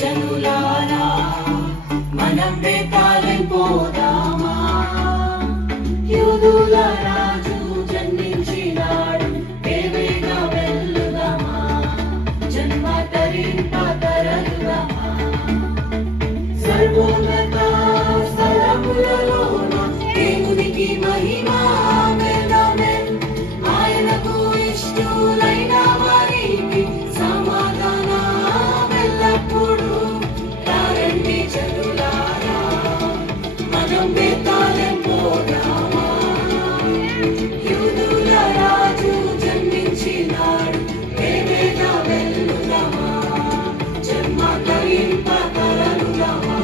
జనులారా మనం బేతాళం పోదామా యూదుల రాజు జన్మించినాడు దేవేగా వెల్లుదామా జన్మ ధరింప తరలుదామా సర్వోన్నత స్థలములలోన దేవునికి మహిమా వెల్దామెన్ ఆయనకు ఇష్టులైన వారికి సమాధాన ఎల్లప్పుడు రండి జనులారా మనం బేతాళం పోదామా యూదుల రాజు జన్మించినాడు దేవేగా వెల్లుదామా జన్మ ధరింప తరలుదామా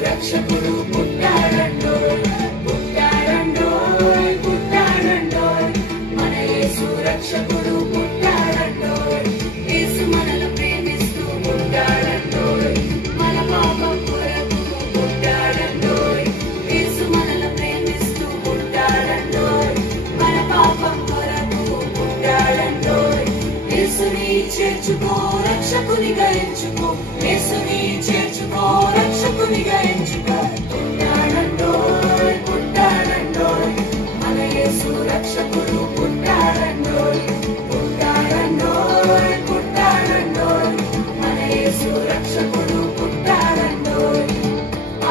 రక్షకుడు పుట్టాడండోయ్ పుట్టాడండోయ్ పుట్టాడండోయ్ మన యేసు రక్షకుడు పుట్టాడండోయ్ యేసు మనల్ని ప్రేమిస్తూ పుట్టాడండోయ్ మన పాపం కొరకు పుట్టాడండోయ్ యేసు మనల్ని ప్రేమిస్తూ పుట్టాడండోయ్ మన పాపం కొరకు పుట్టాడండోయ్ యేసుని చేర్చుకో రక్షకునిగా ఎంచుకో యేసుని చేర్చుకో రక్షకునిగా ఎంచుకో పుట్టాడండోయ్ పుట్టాడండోయ్ మన యేసు రక్షకుడు పుట్టాడండోయ్ పుట్టాడండోయ్ పుట్టాడండోయ్ మన యేసు రక్షకుడు పుట్టాడండోయ్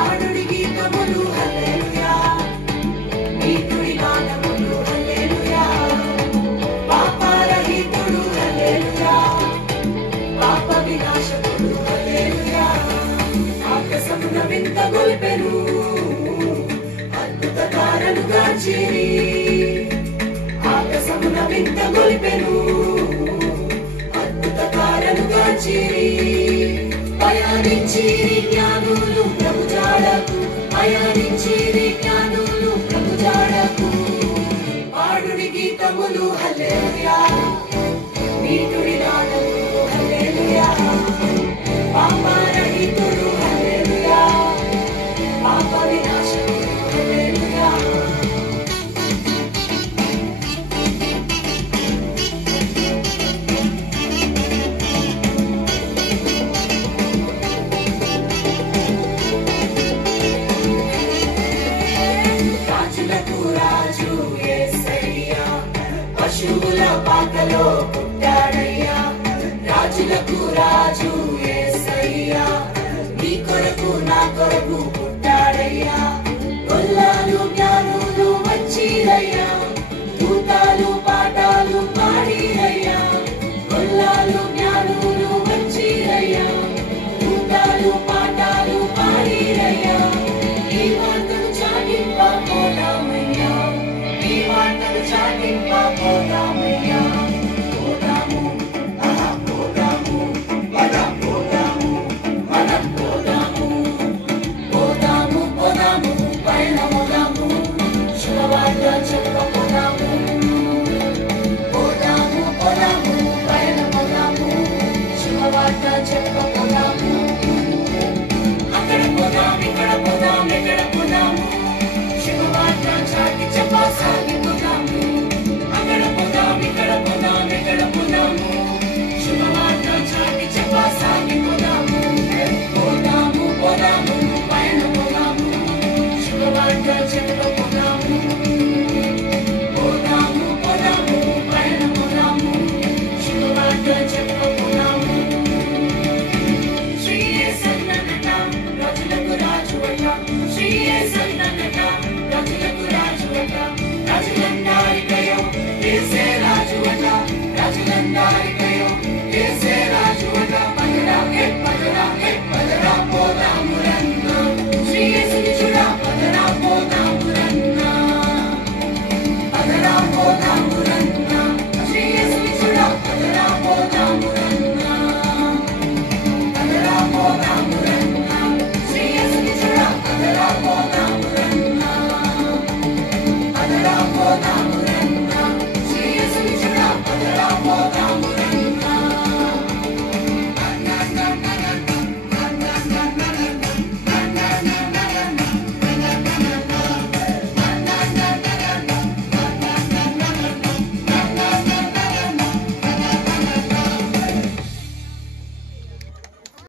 ఆడుడి గీతములు హల్లెలూయా నీతుడి గానములు హల్లెలూయా పాపరహితుడు హల్లెలూయా పాప వినాశకుడు హల్లెలూయా ఆకాశమున వింత గొల్పెను అద్భుత తారలుగా చేరి ఆకాశమున వింత గొల్పెను అద్భుత తారలుగా చేరి పయనించిరి జ్ఞానులు ప్రభుజాడకు పయనించిరి జ్ఞానులు ప్రభుజాడకు పాడుడి గీతములు హల్లెలూయా నీతుడి గానములు హల్లెలూయా పాపరహితుడు హల్లెలూయా పాప వినాశకుడు హల్లెలూయా రాజులకు రాజు యేసయ్యా పశువుల పాకలో పుట్టాడయ్యా రాజులకు రాజు యేసయ్యా నీ కొరకు నా కొరకు పుట్టాడయ్యా గొల్లాలు జ్ఞానులు వచ్చిరయ్యా భూతాలు పాఠాలు పాడిరయ్యా గొల్లాలు జ్ఞానులు వచ్చిరయ్యా భూతాలు పాఠాలు పాడిరయ్యా ఈ మాటలు చాటింప పోదామయ్యా ఈ మాటలు చాటింప పోదామయ్యా పోదాము పోదాము పోదాము మనం పోదాము పోదాము పోదాము పయనముదాము శుభవార్త చెప్పపోదాము పోదాము పోదాము పయనముదాము శుభవార్త చెప్పపోదాము అక్కడ పోదాం ఇక్కడ పోదాం ఎక్కడ పోదాము శుభవార్త చాటి చెప్పసాగి